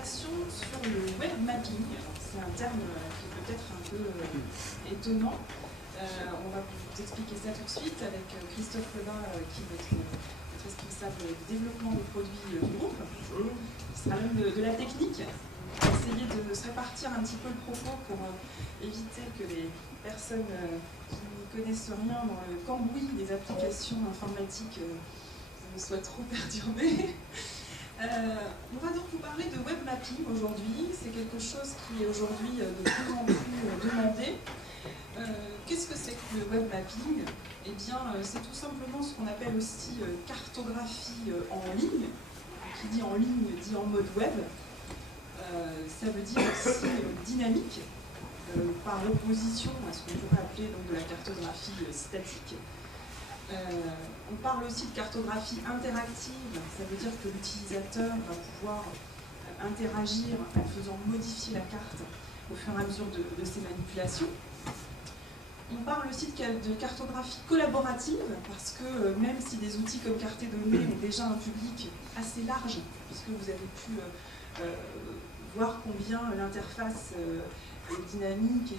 présentation sur le web mapping. C'est un terme qui est peut-être un peu étonnant. On va vous expliquer ça tout de suite avec Christophe Lebas, qui est notre responsable du développement des produits du groupe. Il sera l'homme de la technique. On va essayer de se répartir un petit peu le propos pour éviter que les personnes qui n'y connaissent rien dans le cambouis des applications informatiques ne soient trop perturbées. On va donc vous parler de web mapping aujourd'hui. C'est quelque chose qui est aujourd'hui de plus en plus demandé. Qu'est-ce que c'est que le web mapping? Eh bien, c'est tout simplement ce qu'on appelle aussi cartographie en ligne. Qui dit en ligne dit en mode web. Ça veut dire aussi dynamique, par opposition à ce qu'on pourrait appeler donc, de la cartographie statique. On parle aussi de cartographie interactive, ça veut dire que l'utilisateur va pouvoir interagir en faisant modifier la carte au fur et à mesure de ses manipulations. On parle aussi de cartographie collaborative, parce que même si des outils comme Cartedonnées ont déjà un public assez large, puisque vous avez pu voir combien l'interface est dynamique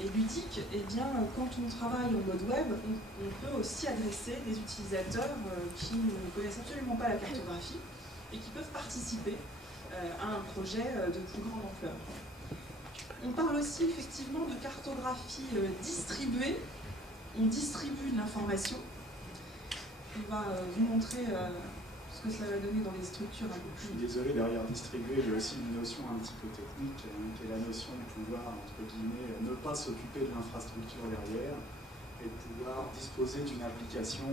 et ludique, et bien quand on travaille en mode web, on peut aussi adresser des utilisateurs qui ne connaissent absolument pas la cartographie et qui peuvent participer à un projet de plus grande ampleur. On parle aussi effectivement de cartographie distribuée. On distribue de l'information. On va vous montrer ce que cela va donner dans les structures un peu plus. Je suis désolé, derrière distribuer, j'ai aussi une notion un petit peu technique, qui est la notion de pouvoir, entre guillemets, ne pas s'occuper de l'infrastructure derrière et de pouvoir disposer d'une application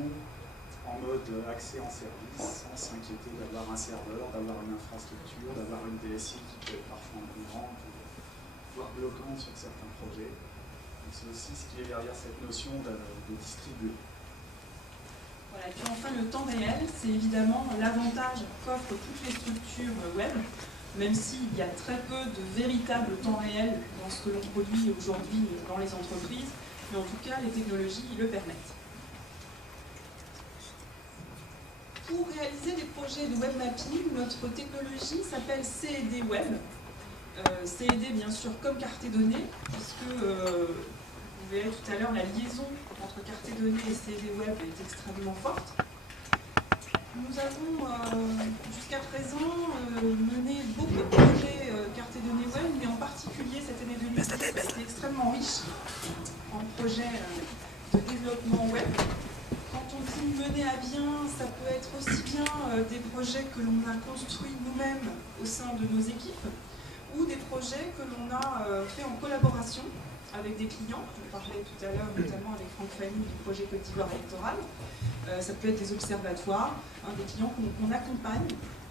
en mode accès en service, sans s'inquiéter d'avoir un serveur, d'avoir une infrastructure, d'avoir une DSI qui peut être parfois encombrante, voire bloquante sur certains projets. C'est aussi ce qui est derrière cette notion de distribuer. Voilà, et puis enfin, le temps réel, c'est évidemment l'avantage qu'offrent toutes les structures web, même s'il y a très peu de véritable temps réel dans ce que l'on produit aujourd'hui dans les entreprises, mais en tout cas, les technologies le permettent. Pour réaliser des projets de web mapping, notre technologie s'appelle CED Web. CED, bien sûr, comme Cartedonnées, puisque vous verrez tout à l'heure, la liaison entre Cartedonnées et CED Web est extrêmement forte. Nous avons jusqu'à présent mené beaucoup de projets Cartedonnées Web, mais en particulier cette année 2010 a été extrêmement riche en projets de développement web. Quand on dit mener à bien, ça peut être aussi bien des projets que l'on a construits nous-mêmes au sein de nos équipes, ou des projets que l'on a fait en collaboration avec des clients. Je parlais tout à l'heure notamment avec Franck Fanny du projet Côte d'Ivoire électoral. Ça peut être des observatoires, des clients qu'on accompagne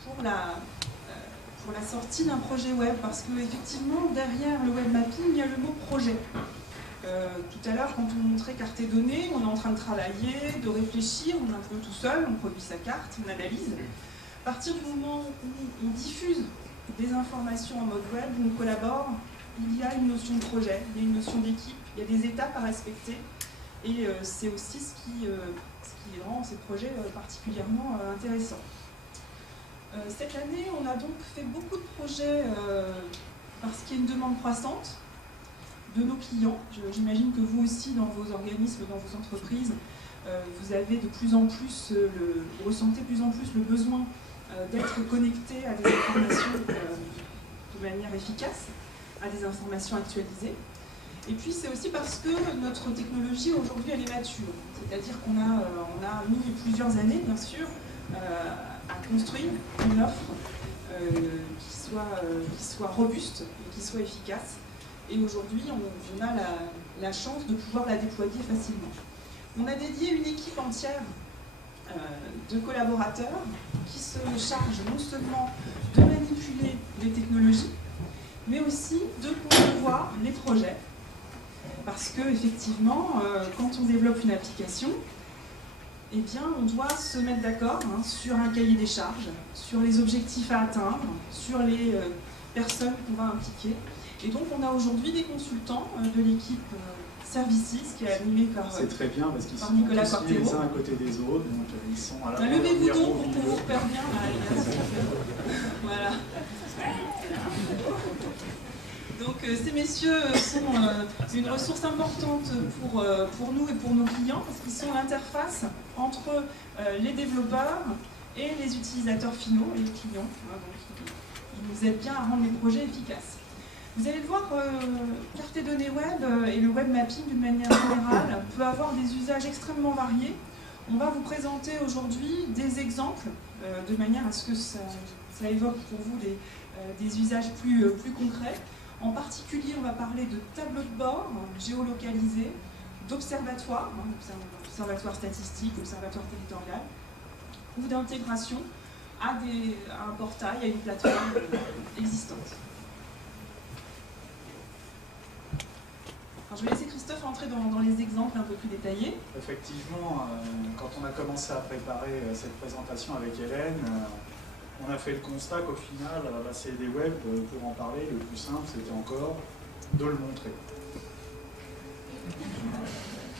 pour la sortie d'un projet web, parce qu'effectivement, derrière le web mapping, il y a le mot projet. Tout à l'heure, quand on montrait Cartedonnées, on est en train de travailler, de réfléchir, on est un peu tout seul, on produit sa carte, on analyse. À partir du moment où on diffuse des informations en mode web, où on collabore, il y a une notion de projet, il y a une notion d'équipe, il y a des étapes à respecter, et c'est aussi ce qui rend ces projets particulièrement intéressants. Cette année, on a donc fait beaucoup de projets parce qu'il y a une demande croissante de nos clients. J'imagine que vous aussi, dans vos organismes, dans vos entreprises, vous avez de plus en plus, vous ressentez de plus en plus le besoin d'être connecté à des informations de manière efficace, à des informations actualisées. Et puis c'est aussi parce que notre technologie aujourd'hui elle est mature. C'est-à-dire qu'on a mis plusieurs années, bien sûr, à construire une offre qui soit robuste et qui soit efficace. Et aujourd'hui, on a la chance de pouvoir la déployer facilement. On a dédié une équipe entière de collaborateurs qui se chargent non seulement de manipuler les technologies, mais aussi de concevoir les projets. Parce que, effectivement, quand on développe une application, eh bien, on doit se mettre d'accord sur un cahier des charges, sur les objectifs à atteindre, sur les personnes qu'on va impliquer. Et donc, on a aujourd'hui des consultants de l'équipe Services qui est animée par c'est très bien parce qu'ils sont Nicolas tous mis les uns à côté des autres, donc ils sont à la levez-vous donc pour qu'on vous repère bien. Là, voilà. Donc ces messieurs sont une ressource importante pour nous et pour nos clients parce qu'ils sont l'interface entre les développeurs et les utilisateurs finaux, les clients. Donc, ils nous aident bien à rendre les projets efficaces. Vous allez le voir, carte et données web et le web mapping d'une manière générale peut avoir des usages extrêmement variés. On va vous présenter aujourd'hui des exemples de manière à ce que ça évoque pour vous des usages plus concrets. En particulier, on va parler de tableaux de bord géolocalisés, d'observatoires, observatoires statistiques, observatoires territoriales, ou d'intégration à un portail, à une plateforme existante. Alors, je vais laisser Christophe entrer dans les exemples un peu plus détaillés. Effectivement, quand on a commencé à préparer cette présentation avec Hélène, on a fait le constat qu'au final, la CED Web, pour en parler, le plus simple, c'était encore de le montrer.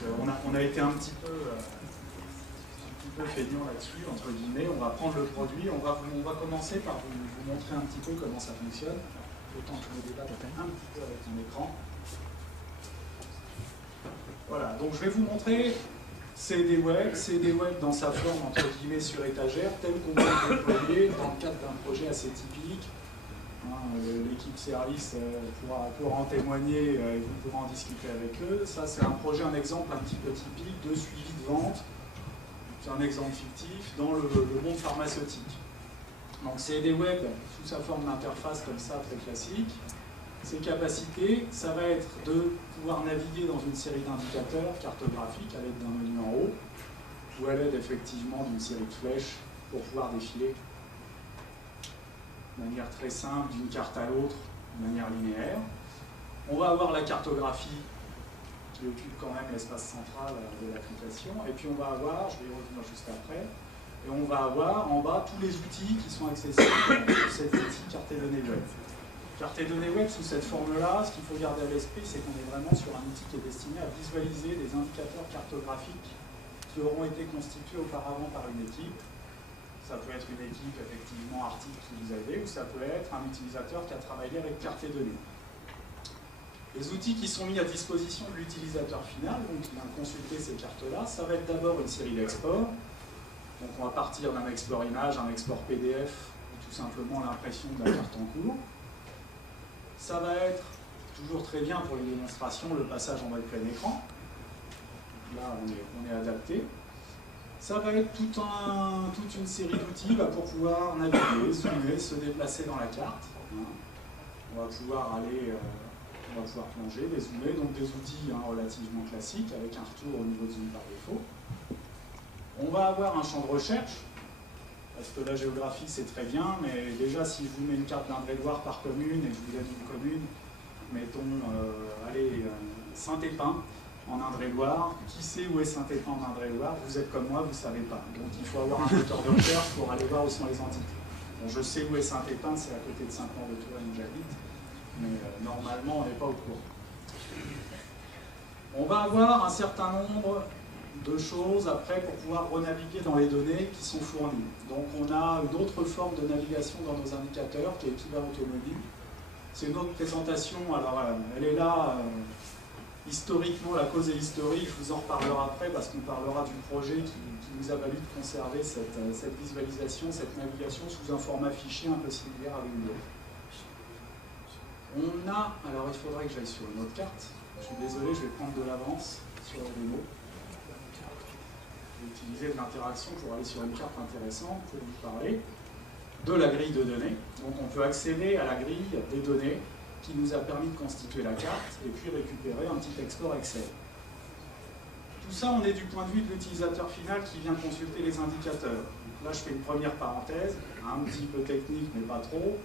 Donc, on a été un petit peu feignant là-dessus, entre guillemets. On va prendre le produit, on va commencer par vous montrer un petit peu comment ça fonctionne. Autant que je me débatte un petit peu avec mon écran. Voilà, donc je vais vous montrer CED Web dans sa forme entre guillemets sur étagère, tel qu'on va le déployer dans le cadre d'un projet assez typique. L'équipe service pourra en témoigner et vous pourrez en discuter avec eux. Ça, c'est un projet, un exemple un petit peu typique de suivi de vente. C'est un exemple fictif dans le monde pharmaceutique. Donc CED Web sous sa forme d'interface comme ça, très classique. Ses capacités, ça va être de pouvoir naviguer dans une série d'indicateurs cartographiques à l'aide d'un menu en haut, ou à l'aide effectivement d'une série de flèches pour pouvoir défiler de manière très simple d'une carte à l'autre, de manière linéaire. On va avoir la cartographie qui occupe quand même l'espace central de l'application, et puis on va avoir, je vais y revenir juste après, et on va avoir en bas tous les outils qui sont accessibles sur cet outil carte et données web. Carte et données web sous cette forme-là, ce qu'il faut garder à l'esprit, c'est qu'on est vraiment sur un outil qui est destiné à visualiser des indicateurs cartographiques qui auront été constitués auparavant par une équipe. Ça peut être une équipe effectivement article qui vous aide, ou ça peut être un utilisateur qui a travaillé avec carte et données. Les outils qui sont mis à disposition de l'utilisateur final, donc qui vient consulter ces cartes-là, ça va être d'abord une série d'exports. Donc on va partir d'un export image, un export PDF, ou tout simplement l'impression de la carte en cours. Ça va être, toujours très bien pour les démonstrations, le passage en mode plein écran. Là, on est adapté. Ça va être toute une série d'outils pour pouvoir naviguer, zoomer, se déplacer dans la carte. On va pouvoir plonger, dézoomer, donc des outils relativement classiques avec un retour au niveau de zoom par défaut. On va avoir un champ de recherche. Parce que la géographie, c'est très bien, mais déjà, si je vous mets une carte d'Indre-et-Loire par commune, et je vous donne une commune, mettons, Saint-Épin en Indre-et-Loire, qui sait où est Saint-Épin en Indre-et-Loire? Vous êtes comme moi, vous ne savez pas. Donc il faut avoir un moteur de recherche pour aller voir où sont les entités. Bon, je sais où est Saint-Épin, c'est à côté de Saint-Maur-de-Touraine où j'habite, mais normalement, on n'est pas au courant. On va avoir un certain nombre de choses après pour pouvoir renaviguer dans les données qui sont fournies. Donc on a une autre forme de navigation dans nos indicateurs qui est équivalente au menu. C'est une autre présentation, alors elle est là, historiquement, la cause est historique, je vous en reparlerai après parce qu'on parlera du projet qui nous a valu de conserver cette visualisation, cette navigation sous un format fichier un peu similaire à Windows. On a, alors il faudrait que j'aille sur une autre carte, je suis désolé, je vais prendre de l'avance sur la démo. Utiliser de l'interaction pour aller sur une carte intéressante pour vous parler de la grille de données. Donc on peut accéder à la grille des données qui nous a permis de constituer la carte et puis récupérer un petit export Excel. Tout ça, on est du point de vue de l'utilisateur final qui vient consulter les indicateurs. Donc là, je fais une première parenthèse, un petit peu technique mais pas trop,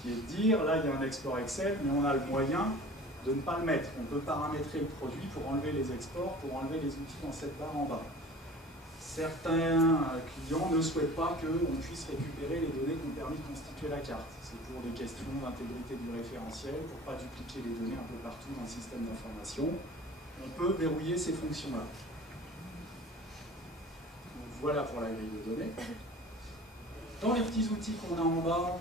qui est de dire, là il y a un export Excel, mais on a le moyen de ne pas le mettre. On peut paramétrer le produit pour enlever les exports, pour enlever les outils dans cette barre en bas. Certains clients ne souhaitent pas qu'on puisse récupérer les données qui ont permis de constituer la carte. C'est pour des questions d'intégrité du référentiel, pour ne pas dupliquer les données un peu partout dans le système d'information. On peut verrouiller ces fonctions-là. Voilà pour la grille de données. Dans les petits outils qu'on a en bas,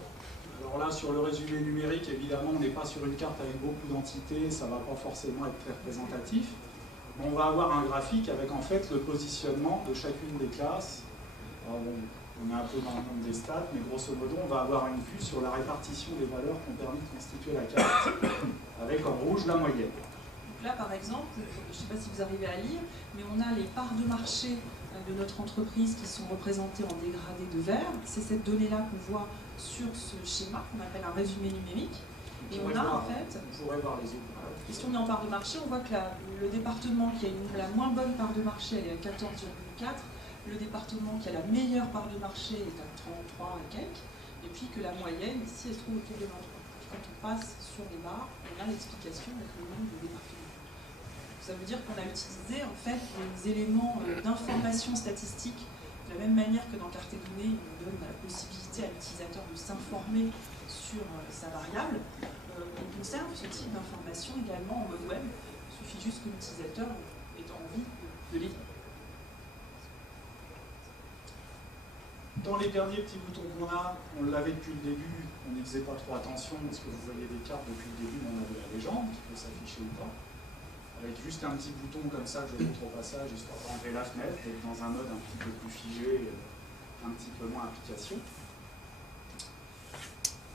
Alors là, sur le résumé numérique, évidemment, on n'est pas sur une carte avec beaucoup d'entités, ça ne va pas forcément être très représentatif. On va avoir un graphique avec en fait le positionnement de chacune des classes. Alors bon, on est un peu dans le monde des stats, mais grosso modo, on va avoir une vue sur la répartition des valeurs qui ont permis de constituer la carte, avec en rouge la moyenne. Donc là, par exemple, je ne sais pas si vous arrivez à lire, mais on a les parts de marché de notre entreprise qui sont représentées en dégradé de vert. C'est cette donnée-là qu'on voit sur ce schéma, qu'on appelle un résumé numérique. Et on a en fait... On pourrait voir les autres. Et si on est en part de marché, on voit que le département qui a la moins bonne part de marché, elle est à 14,4. Le département qui a la meilleure part de marché est à 33 et quelques. Et puis que la moyenne, ici, elle se trouve autour de 23. Quand on passe sur les barres, on a l'explication avec le nombre de départements. Ça veut dire qu'on a utilisé en fait des éléments d'information statistique de la même manière que dans Carte et Données, on donne la possibilité à l'utilisateur de s'informer sur sa variable. On conserve ce type d'information également en mode web. Il suffit juste que l'utilisateur ait envie de les lire. Dans les derniers petits boutons qu'on a, on l'avait depuis le début, on n'y faisait pas trop attention parce que vous voyez des cartes depuis le début, on avait la légende qui peut s'afficher ou pas. Avec juste un petit bouton comme ça que je montre au passage, histoire d'enlever la fenêtre et dans un mode un petit peu plus figé, un petit peu moins application.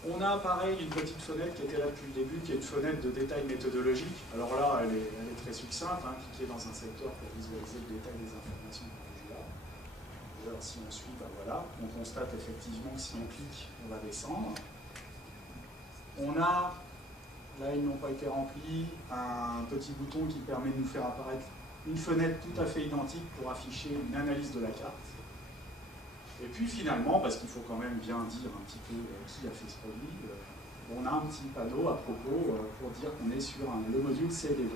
On a pareil une petite fenêtre qui était là depuis le début, qui est une fenêtre de détail méthodologique. Alors là, elle est très succincte, hein, cliquez dans un secteur pour visualiser le détail des informations qu'on a vues là. Alors si on suit, ben voilà, on constate effectivement que si on clique, on va descendre. On a, là ils n'ont pas été remplis, un petit bouton qui permet de nous faire apparaître une fenêtre tout à fait identique pour afficher une analyse de la carte. Et puis finalement, parce qu'il faut quand même bien dire un petit peu qui a fait ce produit, on a un petit panneau à propos pour dire qu'on est sur le module CDW.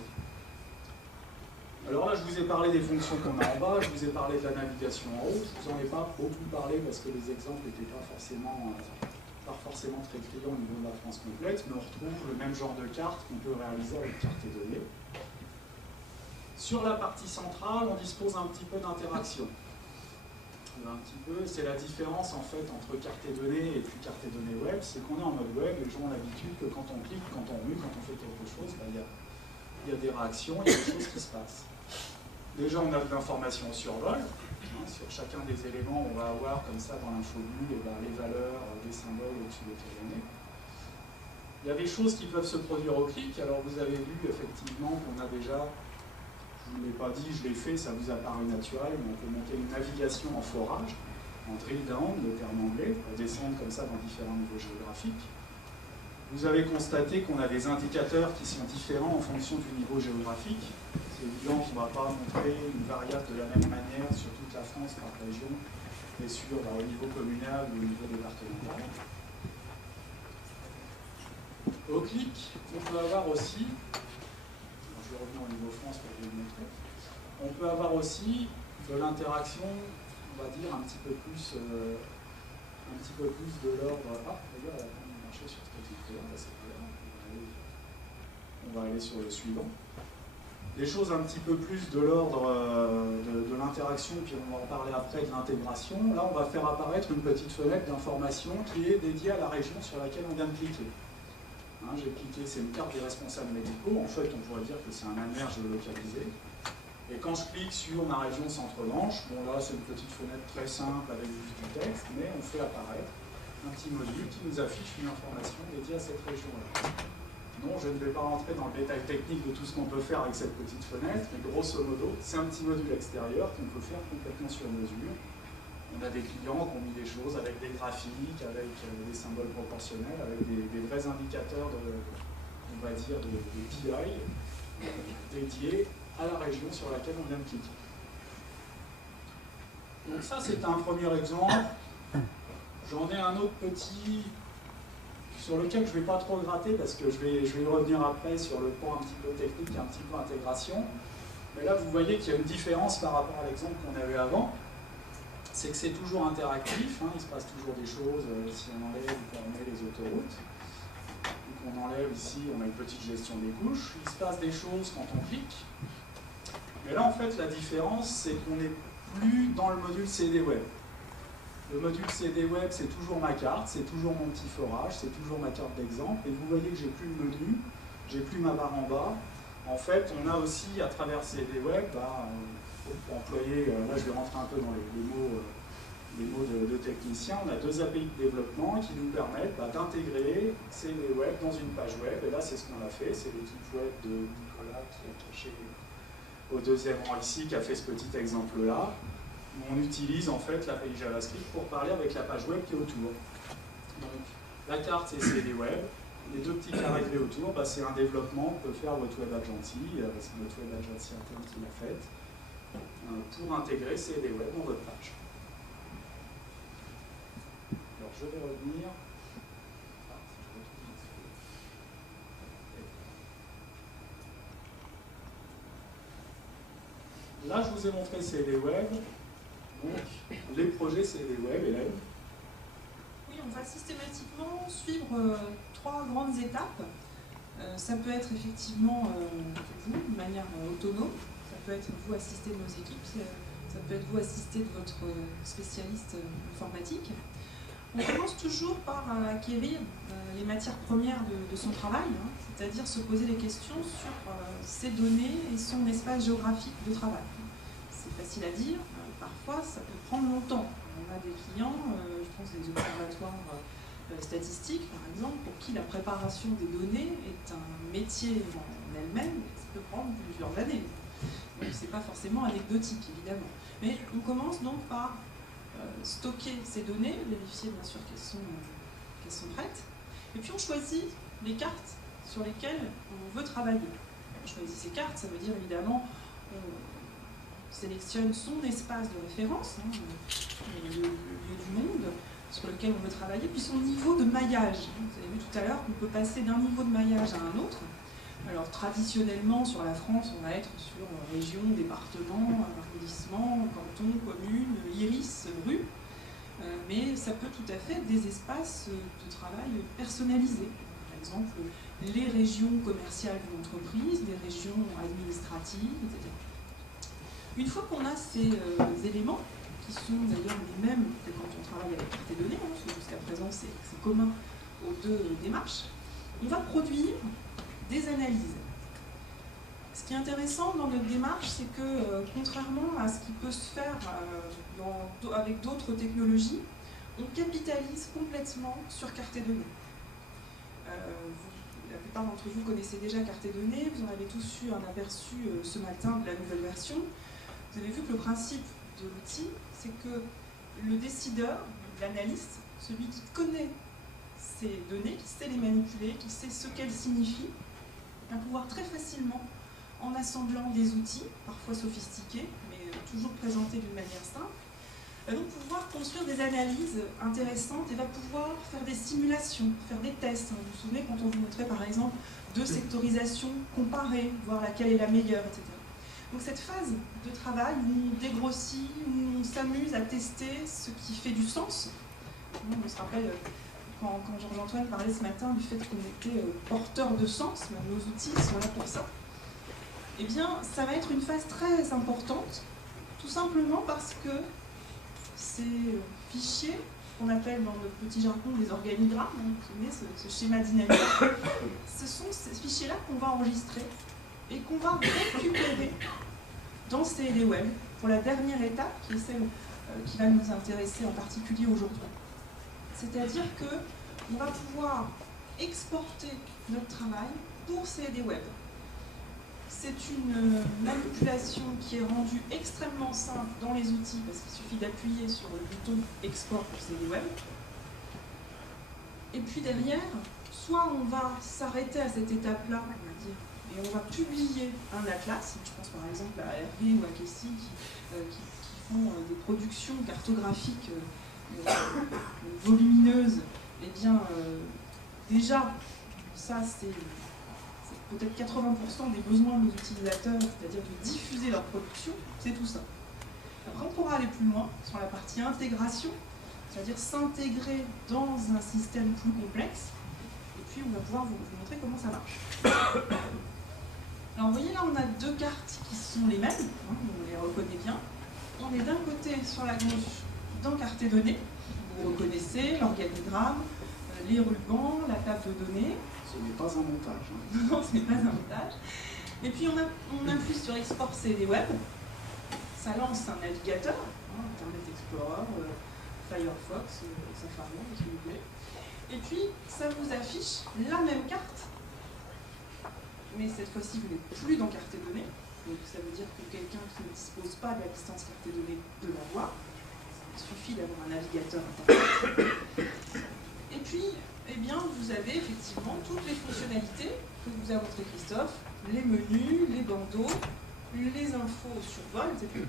Alors là, je vous ai parlé des fonctions qu'on a en bas, je vous ai parlé de la navigation en haut, je ne vous en ai pas beaucoup parlé parce que les exemples n'étaient pas forcément très clients au niveau de la France complète, mais on retrouve le même genre de carte qu'on peut réaliser avec Carte et Données. Sur la partie centrale, on dispose un petit peu d'interaction. C'est la différence en fait entre Carte et Données et puis Carte et Données web, c'est qu'on est en mode web, les gens ont l'habitude que quand on clique, quand on remue, quand on fait quelque chose, il y a des réactions, il y a des choses qui se passent. Déjà on a de l'information au survol, sur chacun des éléments on va avoir comme ça dans l'infobulle les valeurs, des symboles au-dessus des données. Il y a des choses qui peuvent se produire au clic, alors vous avez vu effectivement qu'on a déjà... Je ne vous l'ai pas dit, je l'ai fait, ça vous apparaît naturel, mais on peut monter une navigation en forage, en drill down, le terme anglais, pour descendre comme ça dans différents niveaux géographiques. Vous avez constaté qu'on a des indicateurs qui sont différents en fonction du niveau géographique. C'est évident qu'on ne va pas montrer une variable de la même manière sur toute la France par région, et sur au niveau communal ou au niveau départemental. Au clic, on peut avoir aussi... Je vais revenir au niveau France pour vous le montrer. On peut avoir aussi de l'interaction, on va dire, un petit peu plus de l'ordre. Ah, d'ailleurs, elle a quand même marché sur ce côté-là, c'est pas grave. On va aller sur le suivant. Des choses un petit peu plus de l'ordre de l'interaction, puis on va en parler après de l'intégration. Là, on va faire apparaître une petite fenêtre d'information qui est dédiée à la région sur laquelle on vient de cliquer. Hein, j'ai cliqué, c'est une carte des responsables médicaux. En fait, on pourrait dire que c'est un annuaire géolocalisé. Et quand je clique sur ma région Centre-Manche, bon là, c'est une petite fenêtre très simple avec juste du texte, mais on fait apparaître un petit module qui nous affiche une information dédiée à cette région-là. Non, je ne vais pas rentrer dans le détail technique de tout ce qu'on peut faire avec cette petite fenêtre, mais grosso modo, c'est un petit module extérieur qu'on peut faire complètement sur mesure. On a des clients qui ont mis des choses avec des graphiques, avec des symboles proportionnels, avec des vrais indicateurs on va dire, de BI dédiés à la région sur laquelle on vient de cliquer. Donc ça, c'est un premier exemple. J'en ai un autre petit sur lequel je ne vais pas trop gratter parce que je vais y revenir après sur le point un petit peu technique et un petit peu intégration. Mais là, vous voyez qu'il y a une différence par rapport à l'exemple qu'on avait avant. C'est que c'est toujours interactif, hein, il se passe toujours des choses, si on enlève ou qu'on met les autoroutes, ou qu'on enlève ici, on a une petite gestion des couches, il se passe des choses quand on clique. Mais là, en fait, la différence, c'est qu'on n'est plus dans le module CD Web. Le module CD Web, c'est toujours ma carte, c'est toujours mon petit forage, c'est toujours ma carte d'exemple. Et vous voyez que j'ai plus le menu, j'ai plus ma barre en bas. En fait, on a aussi, à travers CD Web, pour employer, là je vais rentrer un peu dans les mots de technicien, on a 2 API de développement qui nous permettent d'intégrer CD Web dans une page web. Et là, c'est ce qu'on a fait, c'est l'équipe web de Nicolas qui est caché au 2e rang ici, qui a fait ce petit exemple-là. On utilise en fait l'API JavaScript pour parler avec la page web qui est autour. Donc, la carte, c'est CD Web. Les 2 petits carrés autour, c'est un développement que peut faire votre Web Agency, c'est notre Web Agency interne qui l'a fait, pour intégrer CD Web dans votre page. Alors, je vais revenir. Là, je vous ai montré CD Web. Donc, les projets CD Web, Hélène. Oui, on va systématiquement suivre 3 grandes étapes. Ça peut être effectivement vous, de manière autonome. Ça peut être vous assisté de nos équipes. Ça peut être vous assisté de votre spécialiste informatique. On commence toujours par acquérir les matières premières de son travail, hein, c'est-à-dire se poser des questions sur ses données et son espace géographique de travail. C'est facile à dire, parfois ça peut prendre longtemps. On a des clients, je pense des observatoires statistiques par exemple, pour qui la préparation des données est un métier en elle-même, et ça peut prendre plusieurs années. Donc c'est pas forcément anecdotique évidemment. Mais on commence donc par stocker ces données, vérifier bien sûr qu'elles sont prêtes, et puis on choisit les cartes sur lesquelles on veut travailler. On choisit ces cartes, ça veut dire évidemment on sélectionne son espace de référence, hein, le lieu du monde sur lequel on veut travailler, puis son niveau de maillage. Vous avez vu tout à l'heure qu'on peut passer d'un niveau de maillage à un autre. Alors traditionnellement sur la France, on va être sur région, département, arrondissement, canton, commune, iris, rue, mais ça peut tout à fait être des espaces de travail personnalisés. Par exemple, les régions commerciales d'une entreprise, les régions administratives, etc. Une fois qu'on a ces éléments, qui sont d'ailleurs les mêmes que quand on travaille avec carte et données, hein, parce que jusqu'à présent c'est commun aux 2 démarches, on va produire des analyses. Ce qui est intéressant dans notre démarche, c'est que contrairement à ce qui peut se faire avec d'autres technologies, on capitalise complètement sur carte et données. La plupart d'entre vous connaissez déjà carte et données, vous en avez tous eu un aperçu ce matin de la nouvelle version. Vous avez vu que le principe de l'outil, c'est que le décideur, l'analyste, celui qui connaît ces données, qui sait les manipuler, qui sait ce qu'elles signifient, va pouvoir très facilement, en assemblant des outils, parfois sophistiqués, mais toujours présentés d'une manière simple, va donc pouvoir construire des analyses intéressantes et va pouvoir faire des simulations, faire des tests. Vous vous souvenez quand on vous montrait par exemple 2 sectorisations comparées, voir laquelle est la meilleure, etc. Donc cette phase de travail où on dégrossit, où on s'amuse à tester ce qui fait du sens. On se rappelle quand Georges-Antoine parlait ce matin du fait qu'on était porteur de sens, nos outils sont là pour ça. Eh bien, ça va être une phase très importante, tout simplement parce que ces fichiers, qu'on appelle dans notre petit jargon des organigrammes, hein, vous savez, ce schéma dynamique, ce sont ces fichiers-là qu'on va enregistrer et qu'on va récupérer dans CD Web pour la dernière étape qui est celle qui va nous intéresser en particulier aujourd'hui. C'est-à-dire qu'on va pouvoir exporter notre travail pour CD Web. C'est une manipulation qui est rendue extrêmement simple dans les outils parce qu'il suffit d'appuyer sur le bouton Export pour CD Web. Et puis derrière, soit on va s'arrêter à cette étape-là, on va dire, et on va publier un atlas. Je pense par exemple à Hervé ou à Kessie qui font des productions cartographiques volumineuses. Eh bien, déjà, ça c'est peut-être 80% des besoins de nos utilisateurs, c'est-à-dire de diffuser leur production, c'est tout ça. Après, on pourra aller plus loin sur la partie intégration, c'est-à-dire s'intégrer dans un système plus complexe, et puis on va pouvoir vous montrer comment ça marche. Alors vous voyez là, on a 2 cartes qui sont les mêmes, hein, on les reconnaît bien. On est d'un côté sur la gauche dans carte données. Vous reconnaissez l'organigramme, les rubans, la table de données. Ce n'est pas un montage. Hein. Non, ce n'est pas un montage. Et puis on appuie sur Export CD Web. Ça lance un navigateur, hein, Internet Explorer, Firefox, Safari, si vous voulez. Et puis ça vous affiche la même carte. Mais cette fois-ci, vous n'êtes plus dans carte données. Donc ça veut dire que quelqu'un qui ne dispose pas de la licence carte données peut l'avoir. Il suffit d'avoir un navigateur Internet. Et puis, eh bien, vous avez effectivement toutes les fonctionnalités que vous a montré Christophe, les menus, les bandeaux, les infos sur vol, etc.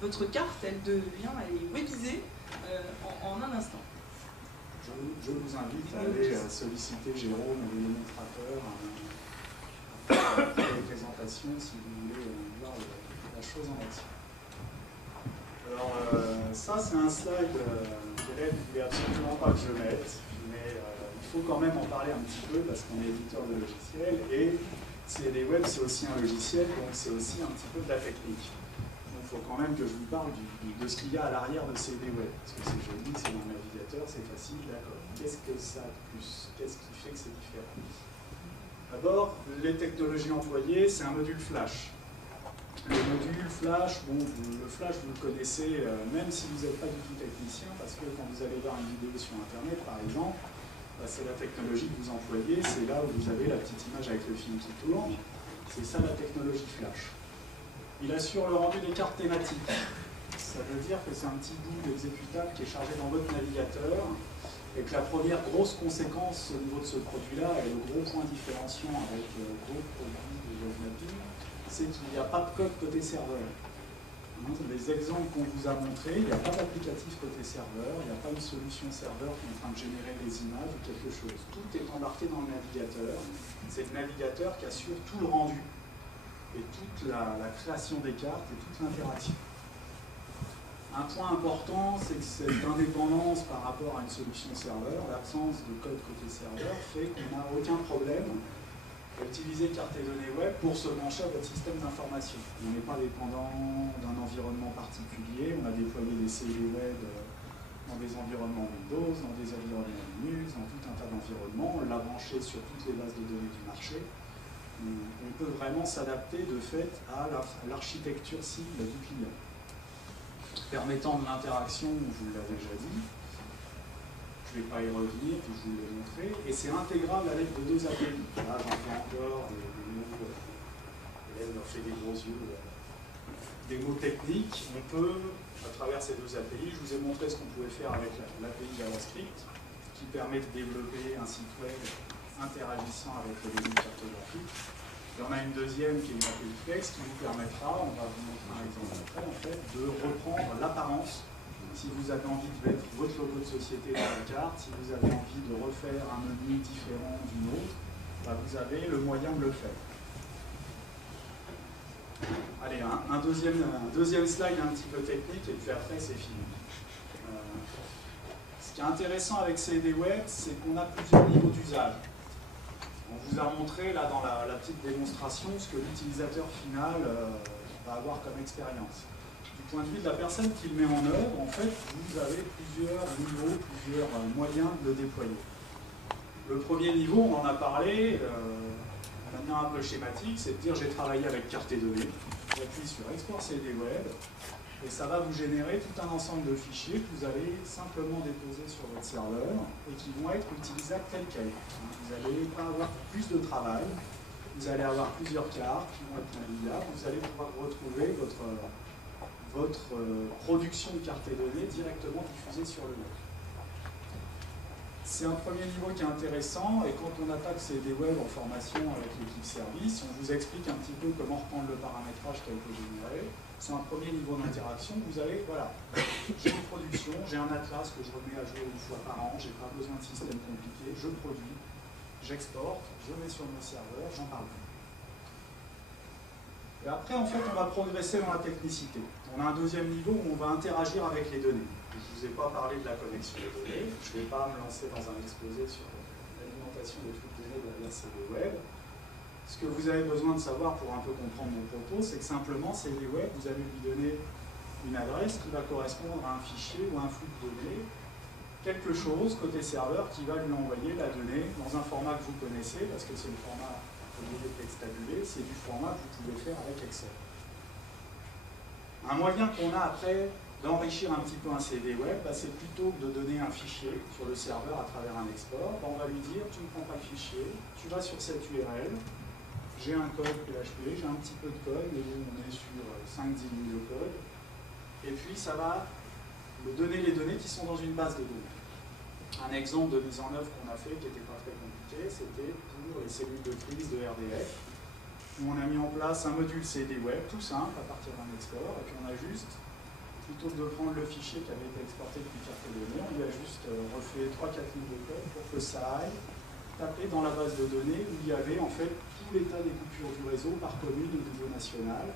Votre carte, elle est webisée en un instant. Je vous invite à aller solliciter Jérôme, le démonstrateur, pour la présentation si vous voulez voir la chose en action. Alors, ça, c'est un slide qu'Hélène ne voulait absolument pas que je mette, mais il faut quand même en parler un petit peu parce qu'on est éditeur de logiciels et CD Web, c'est aussi un logiciel, donc c'est aussi un petit peu de la technique. Donc, il faut quand même que je vous parle de ce qu'il y a à l'arrière de CD Web. Parce que c'est joli, c'est un navigateur, c'est facile, d'accord. Qu'est-ce que ça a de plus? Qu'est-ce qui fait que c'est différent? D'abord, les technologies employées, c'est un module flash. Le module flash, bon, le flash, vous le connaissez, même si vous n'êtes pas du tout technicien, parce que quand vous allez voir une vidéo sur Internet, par exemple, c'est la technologie que vous employez, c'est là où vous avez la petite image avec le film qui tourne, c'est ça la technologie flash. Il assure le rendu des cartes thématiques. Ça veut dire que c'est un petit bout d'exécutable qui est chargé dans votre navigateur, et que la première grosse conséquence au niveau de ce produit-là, et le gros point différenciant avec d'autres produits de web mapping, c'est qu'il n'y a pas de code côté serveur. Les exemples qu'on vous a montrés, il n'y a pas d'applicatif côté serveur, il n'y a pas une solution serveur qui est en train de générer des images ou quelque chose. Tout est embarqué dans le navigateur. C'est le navigateur qui assure tout le rendu et toute la création des cartes et toute l'interaction. Un point important, c'est que cette indépendance par rapport à une solution serveur, l'absence de code côté serveur, fait qu'on n'a aucun problème à utiliser carte et données web pour se brancher à votre système d'information. On n'est pas dépendant d'un environnement particulier, on a déployé des CD web dans des environnements Windows, dans des environnements Linux, dans tout un tas d'environnements, on l'a branché sur toutes les bases de données du marché. On peut vraiment s'adapter de fait à l'architecture cible du client, permettant de l'interaction, je vous l'ai déjà dit, je ne vais pas y revenir, puis je vous l'ai montré, et c'est intégrable avec de 2 API. Là, j'en fais encore des mots, Hélène leur fait des gros yeux, des mots techniques. On peut, à travers ces 2 API, je vous ai montré ce qu'on pouvait faire avec l'API JavaScript, qui permet de développer un site web interagissant avec le début cartographique. Il y en a une deuxième qui est une API Flex qui vous permettra, on va vous montrer un exemple après, en fait, de reprendre l'apparence. Si vous avez envie de mettre votre logo de société dans la carte, si vous avez envie de refaire un menu différent d'une autre, bah vous avez le moyen de le faire. Allez, un deuxième slide un petit peu technique et puis après c'est fini. Ce qui est intéressant avec CD Web, c'est qu'on a plusieurs niveaux d'usage. On vous a montré là dans la petite démonstration ce que l'utilisateur final va avoir comme expérience. Du point de vue de la personne qui le met en œuvre, en fait, vous avez plusieurs niveaux, plusieurs moyens de le déployer. Le premier niveau, on en a parlé, de manière un peu schématique, c'est de dire j'ai travaillé avec carte et données, j'appuie sur Export CD Web, et ça va vous générer tout un ensemble de fichiers que vous allez simplement déposer sur votre serveur et qui vont être utilisables tels quels. Vous n'allez pas avoir plus de travail, vous allez avoir plusieurs cartes qui vont être navigables, vous allez pouvoir retrouver votre production de cartes et données directement diffusée sur le web. C'est un premier niveau qui est intéressant, et quand on attaque CD Web en formation avec l'équipe service, on vous explique un petit peu comment reprendre le paramétrage qui a été généré. C'est un premier niveau d'interaction. Vous avez, voilà, j'ai une production, j'ai un atlas que je remets à jour une fois par an, j'ai pas besoin de système compliqué, je produis, j'exporte, je mets sur mon serveur, j'en parle plus. Et après, en fait, on va progresser dans la technicité. On a un deuxième niveau où on va interagir avec les données. Je ne vous ai pas parlé de la connexion des données. Je ne vais pas me lancer dans un exposé sur l'alimentation des flux de données derrière CD Web. Ce que vous avez besoin de savoir pour un peu comprendre mon propos, c'est que simplement, CD Web, vous allez lui donner une adresse qui va correspondre à un fichier ou à un flux de données, quelque chose côté serveur qui va lui envoyer la donnée dans un format que vous connaissez, parce que c'est le format texte tabulé, c'est du format que vous pouvez faire avec Excel. Un moyen qu'on a après d'enrichir un petit peu un CD web, c'est plutôt que de donner un fichier sur le serveur à travers un export, on va lui dire, tu ne prends pas le fichier, tu vas sur cette URL, j'ai un code PHP, j'ai un petit peu de code, mais on est sur 5-10 lignes de code, et puis ça va me donner les données qui sont dans une base de données. Un exemple de mise en œuvre qu'on a fait, qui n'était pas très compliqué, c'était pour les cellules de crise de RDF, où on a mis en place un module CD web, tout simple, à partir d'un export, et puis on a juste, plutôt que de prendre le fichier qui avait été exporté depuis carte de données, on lui a juste refait 3-4 lignes de code pour que ça aille taper dans la base de données où il y avait en fait tout l'état des coupures du réseau par commune au niveau national.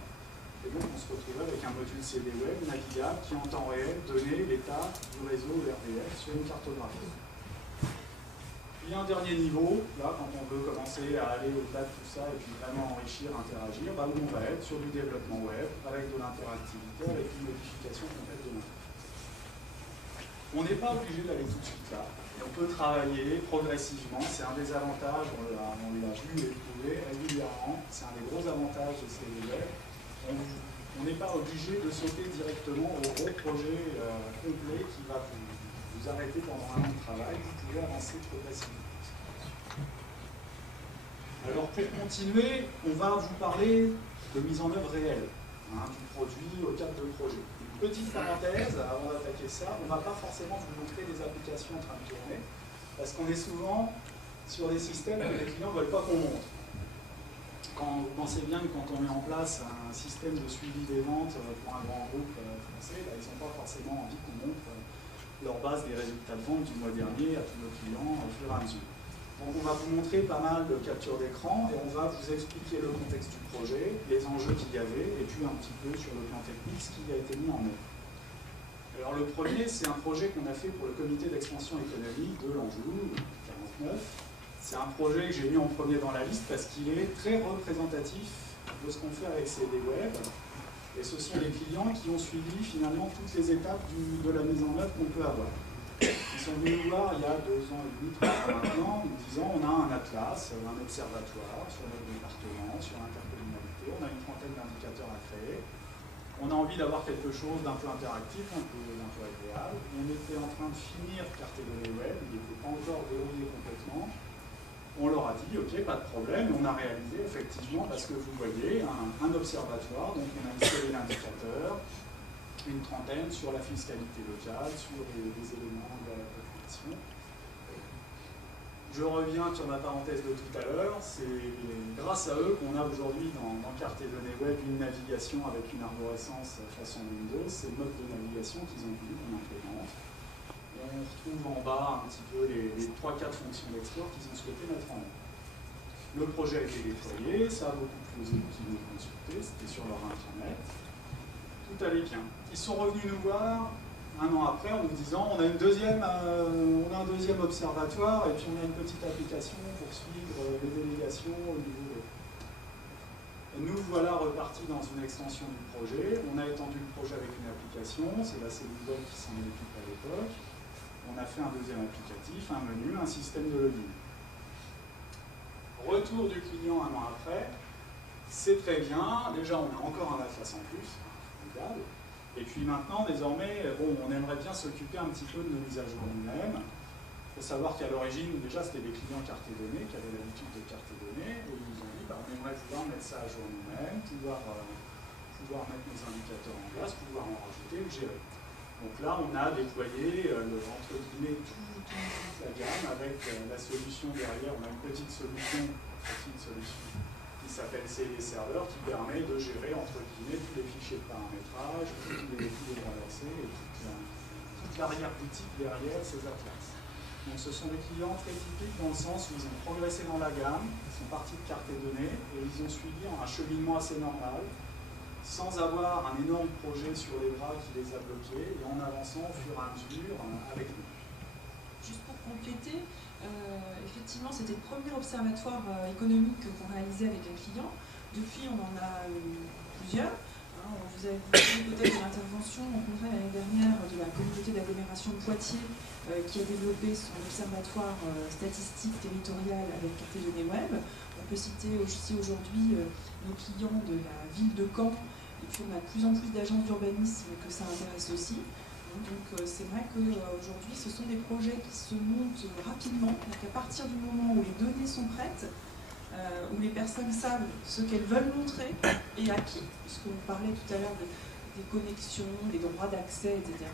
Et donc on se retrouvait avec un module CD web navigable qui en temps réel donnait l'état du réseau RDF sur une cartographie. Puis un dernier niveau, là quand on veut commencer à aller au-delà de tout ça et puis vraiment enrichir, interagir, où on va être sur du développement web avec de l'interactivité, avec une modification complète de l'interface. On n'est pas obligé d'aller tout de suite là. On peut travailler progressivement, c'est un des avantages, on l'a vu et prouvé régulièrement, c'est un des gros avantages de ces web. On n'est pas obligé de sauter directement au gros projet complet qui va vous arrêter pendant un an de travail, vous pouvez avancer progressivement. Alors pour continuer, on va vous parler de mise en œuvre réelle, du produit au cadre de projet. Petite parenthèse, avant d'attaquer ça, on ne va pas forcément vous montrer des applications en train de tourner, parce qu'on est souvent sur des systèmes que les clients ne veulent pas qu'on montre. Quand vous pensez bien que quand on met en place un système de suivi des ventes pour un grand groupe français, ils n'ont pas forcément envie qu'on montre leur base des résultats de vente du mois dernier à tous nos clients au fur et à mesure. Donc on va vous montrer pas mal de captures d'écran et on va vous expliquer le contexte du projet, les enjeux qu'il y avait et puis un petit peu sur le plan technique ce qui a été mis en œuvre. Alors le premier, c'est un projet qu'on a fait pour le comité d'expansion économique de l'Anjou, 49. C'est un projet que j'ai mis en premier dans la liste parce qu'il est très représentatif de ce qu'on fait avec CD web. Et ce sont les clients qui ont suivi finalement toutes les étapes de la mise en œuvre qu'on peut avoir. Ils sont venus nous voir il y a 2 ans et demi, 3 ans maintenant, nous disant on a un atlas, un observatoire sur notre département, sur l'intercommunalité, on a une trentaine d'indicateurs à créer. On a envie d'avoir quelque chose d'un peu interactif, d'un peu agréable. On était en train de finir Carte et Données Web, il n'était pas encore verrouillé complètement. On leur a dit, ok, pas de problème, on a réalisé effectivement, parce que vous voyez, un observatoire, donc on a une série d'indicateurs, une trentaine sur la fiscalité locale, sur les éléments de la population. Je reviens sur ma parenthèse de tout à l'heure, c'est grâce à eux qu'on a aujourd'hui dans Carte et Données Web une navigation avec une arborescence façon Windows, c'est le mode de navigation qu'ils ont voulu qu'on implémente. On retrouve en bas un petit peu les 3-4 fonctions d'export qu'ils ont souhaité mettre en œuvre. Le projet a été déployé, ça a beaucoup plu aux équipes qui nous ont consulté, c'était sur leur intranet. Tout allait bien. Ils sont revenus nous voir un an après en nous disant on a un deuxième observatoire et puis on a une petite application pour suivre les délégations au niveau de... Nous voilà repartis dans une extension du projet. On a étendu le projet avec une application, c'est la cellule web qui s'en occupe à l'époque. On a fait un deuxième applicatif, un menu, un système de login. Retour du client un an après, c'est très bien. Déjà, on a encore un atlas en plus, formidable. Et puis maintenant, désormais, on aimerait bien s'occuper un petit peu de nos mises à jour nous-mêmes. Il faut savoir qu'à l'origine, déjà, c'était des clients Carte et Données qui avaient l'habitude de Carte et Données, et ils nous ont dit, on aimerait pouvoir mettre ça à jour nous-mêmes, pouvoir mettre nos indicateurs en place, pouvoir en rajouter ou gérer. Donc là, on a déployé, entre guillemets, toute la gamme avec la solution derrière. On a une petite solution qui s'appelle CD Server qui permet de gérer, entre guillemets, tous les fichiers de paramétrage, tous les droits d'accès et toute l'arrière-boutique derrière ces atlas. Donc ce sont des clients très typiques dans le sens où ils ont progressé dans la gamme, ils sont partis de Carte et Données et ils ont suivi un cheminement assez normal, sans avoir un énorme projet sur les bras qui les a bloqués et en avançant au fur et à mesure avec nous. Juste pour compléter, effectivement, c'était le premier observatoire économique qu'on réalisait avec un client. Depuis, on en a plusieurs. Vous avez vu peut-être une intervention rencontrée l'année dernière de la communauté d'agglomération de Poitiers qui a développé son observatoire statistique territorial avec carte de données web. On peut citer aussi aujourd'hui nos clients de la ville de Caen, et puis on a de plus en plus d'agences d'urbanisme que ça intéresse aussi. Donc c'est vrai qu'aujourd'hui ce sont des projets qui se montent rapidement, donc à partir du moment où les données sont prêtes, où les personnes savent ce qu'elles veulent montrer et à qui, puisqu'on parlait tout à l'heure des connexions, des droits d'accès, etc.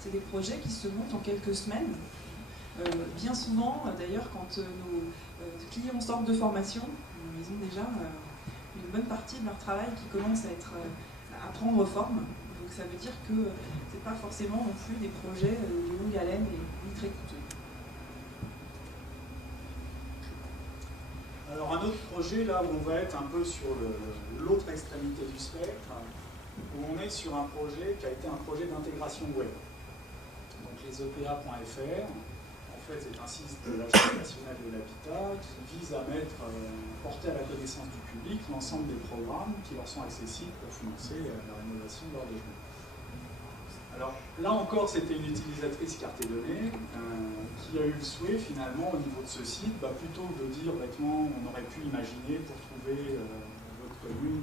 C'est des projets qui se montent en quelques semaines. Bien souvent, d'ailleurs, quand nos clients sortent de formation, ils ont déjà une bonne partie de leur travail qui commence à prendre forme. Donc ça veut dire que ce n'est pas forcément non plus des projets de longue haleine et ni très coûteux. Alors un autre projet, là où on va être un peu sur l'autre extrémité du spectre, où on est sur un projet qui a été un projet d'intégration web. Donc les EPA.fr, en fait c'est un site de l'Agence nationale de l'habitat qui vise à porter à la connaissance du public l'ensemble des programmes qui leur sont accessibles pour financer la rénovation de leur logement. Alors là encore, c'était une utilisatrice carte et données qui a eu le souhait finalement au niveau de ce site, plutôt que de dire bêtement on aurait pu imaginer pour trouver votre commune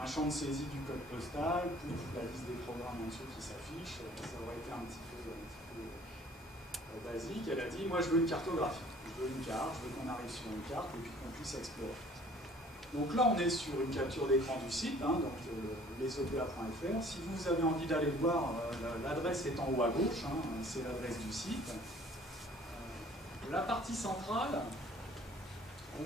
un champ de saisie du code postal, puis la liste des programmes en dessous qui s'affiche, ça aurait été un petit peu basique. Elle a dit moi je veux une cartographie, je veux une carte, je veux qu'on arrive sur une carte et puis qu'on puisse explorer. Donc là, on est sur une capture d'écran du site, donc lesopa.fr. Si vous avez envie d'aller voir, l'adresse est en haut à gauche, c'est l'adresse du site. La partie centrale,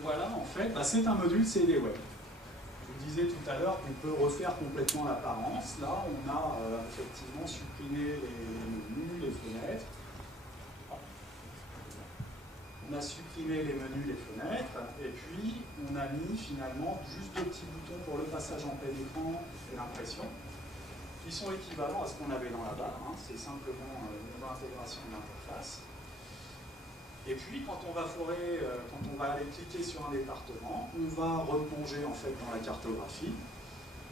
voilà, en fait, c'est un module CD Web. Je vous disais tout à l'heure qu'on peut refaire complètement l'apparence. Là, on a effectivement supprimé les menus, les fenêtres. On a supprimé les menus, les fenêtres, et puis on a mis finalement juste deux petits boutons pour le passage en plein écran et l'impression, qui sont équivalents à ce qu'on avait dans la barre. C'est simplement une intégration de l'interface. Et puis quand on va aller cliquer sur un département, on va replonger en fait dans la cartographie.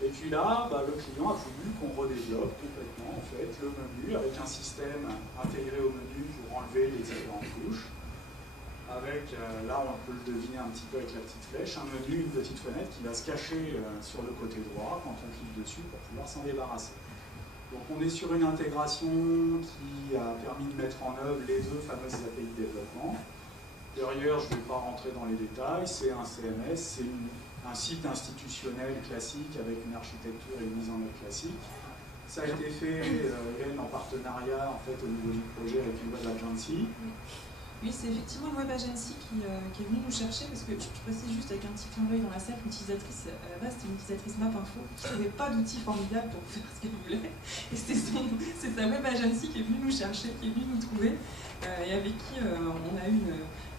Et puis là, le client a voulu qu'on redéveloppe complètement en fait le menu avec un système intégré au menu pour enlever les différentes couches. Avec, là on peut le deviner un petit peu avec la petite flèche, un menu, une petite fenêtre qui va se cacher sur le côté droit quand on clique dessus pour pouvoir s'en débarrasser. Donc on est sur une intégration qui a permis de mettre en œuvre les deux fameuses API de développement. Derrière, je ne vais pas rentrer dans les détails, c'est un CMS, c'est un site institutionnel classique avec une architecture et une mise en œuvre classique. Ça a été fait, Hélène, en partenariat en fait, au niveau du projet avec une web agency. Oui, c'est effectivement une web agency qui est venue nous chercher, parce que je précise juste avec un petit clin d'œil dans la salle, l'utilisatrice, à la base c'était une utilisatrice MapInfo, qui n'avait pas d'outils formidables pour faire ce qu'elle voulait, et c'est sa web agency qui est venue nous chercher, qui est venue nous trouver, et avec qui on a eu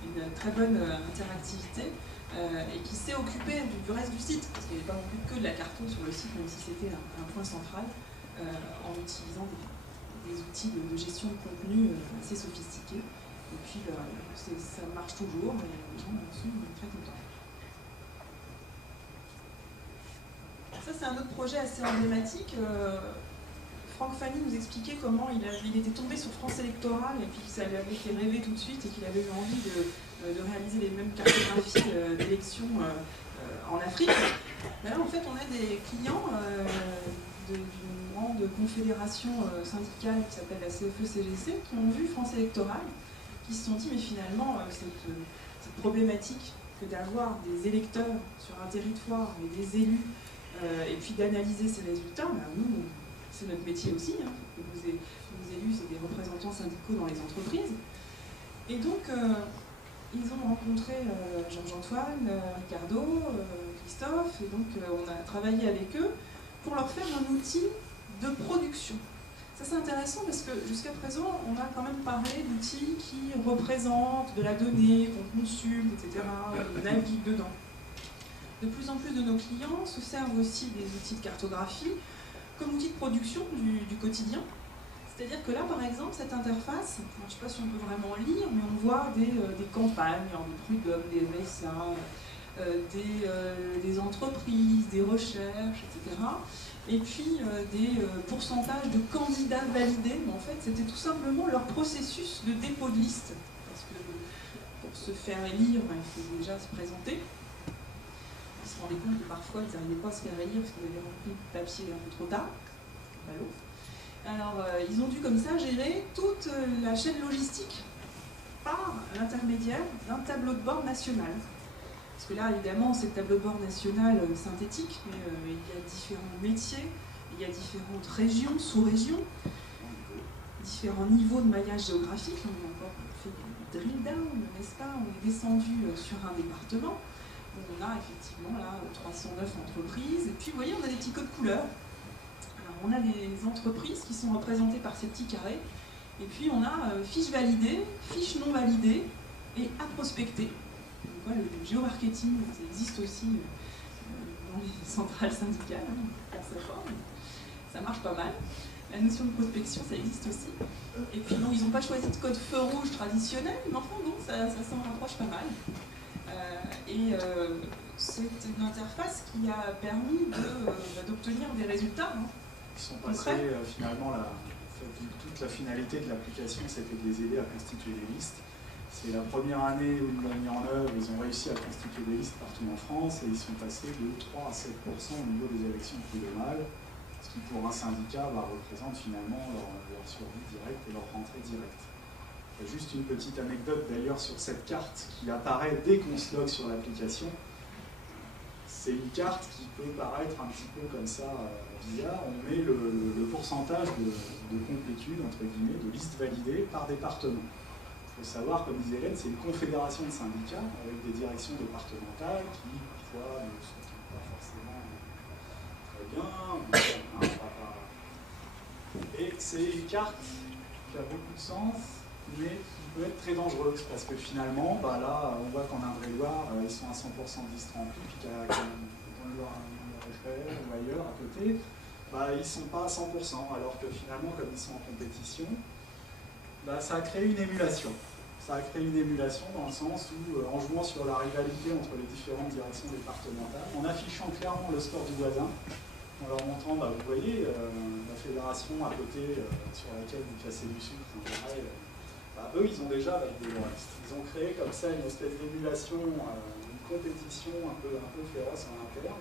une très bonne interactivité, et qui s'est occupée du reste du site, parce qu'il n'y avait pas non plus que de la carton sur le site, même si c'était un point central, en utilisant des outils de gestion de contenu assez sophistiqués. Et puis ça marche toujours et les gens sont très contents. Ça c'est un autre projet assez emblématique. Franck Fanny nous expliquait comment il était tombé sur France Électorale et puis que ça lui avait fait rêver tout de suite et qu'il avait eu envie de réaliser les mêmes cartographies d'élections en Afrique. Là en fait on a des clients d'une grande confédération syndicale qui s'appelle la CFE-CGC qui ont vu France Électorale, qui se sont dit mais finalement cette problématique que d'avoir des électeurs sur un territoire et des élus et puis d'analyser ces résultats, nous c'est notre métier aussi, nos élus c'est des représentants syndicaux dans les entreprises, et donc ils ont rencontré Georges-Antoine, Ricardo, Christophe, et donc on a travaillé avec eux pour leur faire un outil de production. Ça c'est intéressant parce que jusqu'à présent, on a quand même parlé d'outils qui représentent de la donnée, qu'on consulte, etc., on navigue dedans. De plus en plus de nos clients se servent aussi des outils de cartographie comme outils de production du quotidien. C'est-à-dire que là, par exemple, cette interface, je ne sais pas si on peut vraiment lire, mais on voit des campagnes, des prud'hommes, des RSA, des entreprises, des recherches, etc. Et puis des pourcentages de candidats validés. Mais en fait, c'était tout simplement leur processus de dépôt de liste. Parce que pour se faire élire, il faut déjà se présenter. Ils se rendaient compte que parfois, ils n'arrivaient pas à se faire élire parce qu'ils avaient rempli le papier un peu trop tard. Ballot. Alors, ils ont dû comme ça gérer toute la chaîne logistique par l'intermédiaire d'un tableau de bord national. Parce que là, évidemment, c'est le tableau de bord national synthétique, mais il y a différents métiers, il y a différentes régions, sous-régions, différents niveaux de maillage géographique. On a encore fait du drill down, n'est-ce pas? On est descendu sur un département. Donc on a effectivement là 309 entreprises. Et puis, vous voyez, on a des petits codes couleurs. Alors, on a des entreprises qui sont représentées par ces petits carrés. Et puis, on a fiches validées, fiches non validées et à prospecter. Donc, voilà, le géomarketing, ça existe aussi dans les centrales syndicales, hein, ça marche pas mal. La notion de prospection, ça existe aussi. Et puis, non, ils n'ont pas choisi de code feu rouge traditionnel, mais enfin, bon, ça s'en rapproche pas mal. C'est une interface qui a permis d'obtenir des résultats. Hein. Ils sont passés, finalement, toute la finalité de l'application, c'était de les aider à constituer des listes. C'est la première année où ils l'ont mis en œuvre, ils ont réussi à constituer des listes partout en France et ils sont passés de 3 à 7% au niveau des élections prud'homales, ce qui pour un syndicat représente finalement leur survie directe et leur rentrée directe. Il y a juste une petite anecdote d'ailleurs sur cette carte qui apparaît dès qu'on se logue sur l'application. C'est une carte qui peut paraître un petit peu comme ça bizarre. On met le pourcentage de complétude, entre guillemets, de listes validées par département. Il faut savoir, comme disait Hélène, c'est une confédération de syndicats avec des directions départementales qui, parfois, ne sont pas forcément très bien. Et c'est une carte qui a beaucoup de sens, mais qui peut être très dangereuse, parce que finalement, là, on voit qu'en Indre-et-Loire, ils sont à 100% de listes remplies, puis qu'à Loire-et-Cher ou ailleurs, à côté, ils ne sont pas à 100%, alors que finalement, comme ils sont en compétition, ça a créé une émulation. Ça a créé une émulation dans le sens où, en jouant sur la rivalité entre les différentes directions départementales, en affichant clairement le score du voisin, en leur montrant, vous voyez, la fédération à côté sur laquelle vous cassez du sucre, eux, ils ont déjà validé leur liste. Ils ont créé comme ça une espèce d'émulation, une compétition un peu féroce en interne,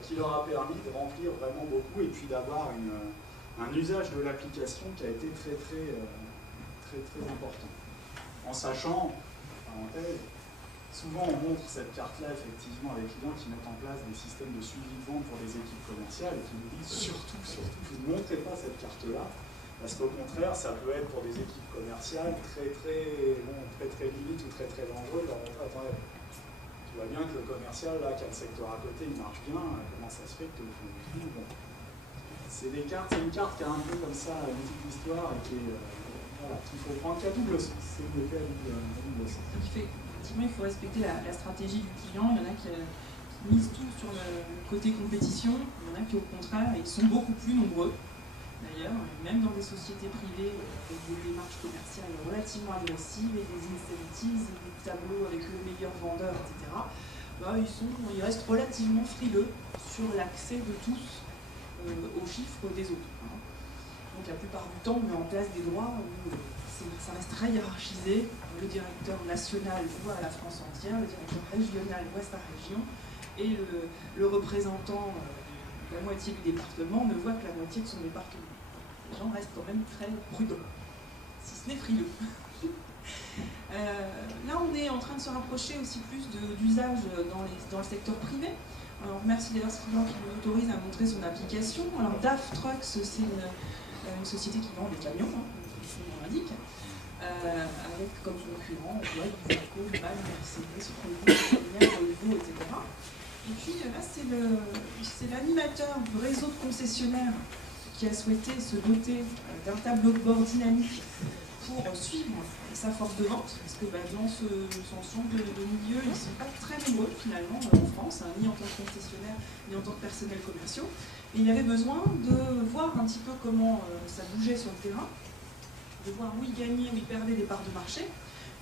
qui leur a permis de remplir vraiment beaucoup et puis d'avoir un usage de l'application qui a été très important. En sachant, parenthèse, souvent on montre cette carte-là effectivement à des clients qui mettent en place des systèmes de suivi de vente pour des équipes commerciales et qui nous disent surtout, vous ne montrez pas cette carte-là, parce qu'au contraire, ça peut être pour des équipes commerciales très limite ou très dangereux. Attendez, tu vois bien que le commercial, là, qui a le secteur à côté, il marche bien, comment ça se fait que bon. C'est une carte qui a un peu comme ça une petite histoire et qui faut prendre qu'à double sens. C'est une épée à double sens. Effectivement, il faut respecter la stratégie du client. Il y en a qui misent tout sur le côté compétition, il y en a qui, au contraire, ils sont beaucoup plus nombreux. D'ailleurs, même dans des sociétés privées avec des démarches commerciales relativement agressives et des incentives, des tableaux avec le meilleur vendeur, etc., ils restent relativement frileux sur l'accès de tous aux chiffres des autres. Donc la plupart du temps, on met en place des droits où ça reste très hiérarchisé. Le directeur national voit à la France entière, le directeur régional voit sa région, et le représentant de la moitié du département ne voit que la moitié de son département. Les gens restent quand même très prudents, si ce n'est frileux. Là, on est en train de se rapprocher aussi plus d'usage dans le secteur privé. Alors, on remercie d'ailleurs ce client qui nous autorise à montrer son application. Alors, DAF Trucks, c'est une société qui vend des camions, son nom l'indique, avec comme concurrents Iveco, MAN, Mercedes, Volvo, etc. Et puis là, c'est l'animateur du réseau de concessionnaires qui a souhaité se doter d'un tableau de bord dynamique pour suivre sa force de vente, parce que dans ce genre de milieu, ils ne sont pas très nombreux finalement en France, ni en tant que concessionnaire, ni en tant que personnel commerciaux. Et il avait besoin de voir un petit peu comment ça bougeait sur le terrain, de voir où il gagnait, où il perdait des parts de marché,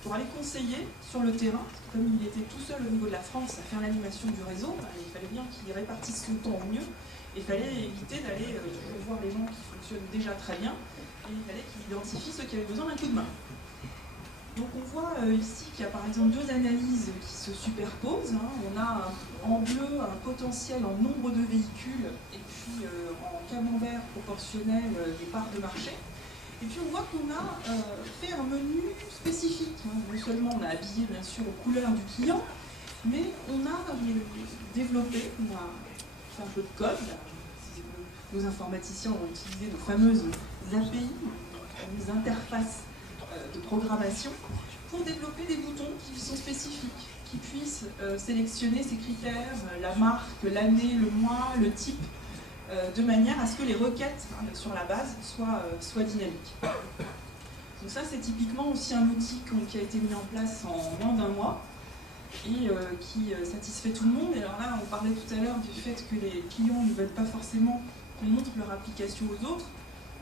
pour aller conseiller sur le terrain. Parce que comme il était tout seul au niveau de la France à faire l'animation du réseau, il fallait bien qu'il répartisse son temps au mieux. Et il fallait éviter d'aller toujours voir les gens qui fonctionnent déjà très bien. Et il fallait qu'il identifie ceux qui avaient besoin d'un coup de main. Donc on voit ici qu'il y a par exemple deux analyses qui se superposent. On a en bleu un potentiel en nombre de véhicules et puis en camembert proportionnel des parts de marché. Et puis on voit qu'on a fait un menu spécifique. Non seulement on a habillé bien sûr aux couleurs du client, mais on a développé, on a fait un peu de code. Nos informaticiens ont utilisé nos fameuses API, nos interfaces de programmation, pour développer des boutons qui sont spécifiques, qui puissent sélectionner ces critères, la marque, l'année, le mois, le type, de manière à ce que les requêtes sur la base soient dynamiques. Donc ça, c'est typiquement aussi un outil qui a été mis en place en moins d'un mois et qui satisfait tout le monde. Et alors là, on parlait tout à l'heure du fait que les clients ne veulent pas forcément qu'on montre leur application aux autres.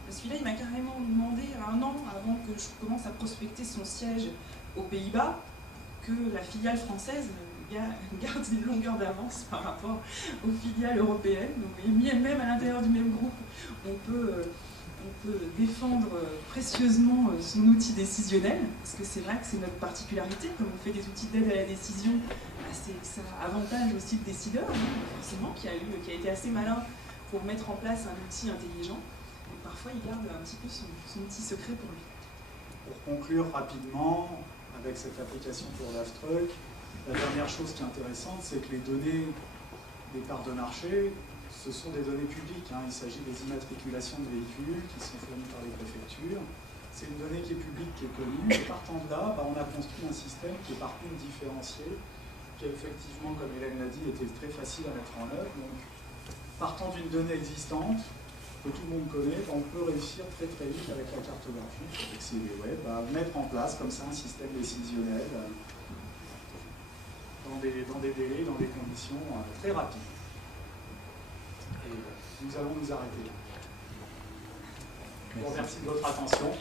Celui-là, il m'a carrément demandé 1 an avant que je commence à prospecter son siège aux Pays-Bas que la filiale française garde une longueur d'avance par rapport aux filiales européennes. Donc, même à l'intérieur du même groupe, on peut défendre précieusement son outil décisionnel, parce que c'est vrai que c'est notre particularité, comme on fait des outils d'aide à la décision, ça avantage aussi le décideur, forcément, qui a été assez malin pour mettre en place un outil intelligent. Et parfois, il garde un petit peu son outil secret pour lui. Pour conclure rapidement, avec cette application pour l'AFTRUC, la dernière chose qui est intéressante, c'est que les données des parts de marché, ce sont des données publiques. Il s'agit des immatriculations de véhicules qui sont fournies par les préfectures. C'est une donnée qui est publique, qui est connue. Et partant de là, on a construit un système qui est par contre différencié, qui effectivement, comme Hélène l'a dit, était très facile à mettre en œuvre. Donc, partant d'une donnée existante, que tout le monde connaît, on peut réussir très très vite avec la cartographie, avec CV web, à mettre en place comme ça un système décisionnel dans des délais, dans des conditions très rapides. Et nous allons nous arrêter là. Je vous remercie de votre attention.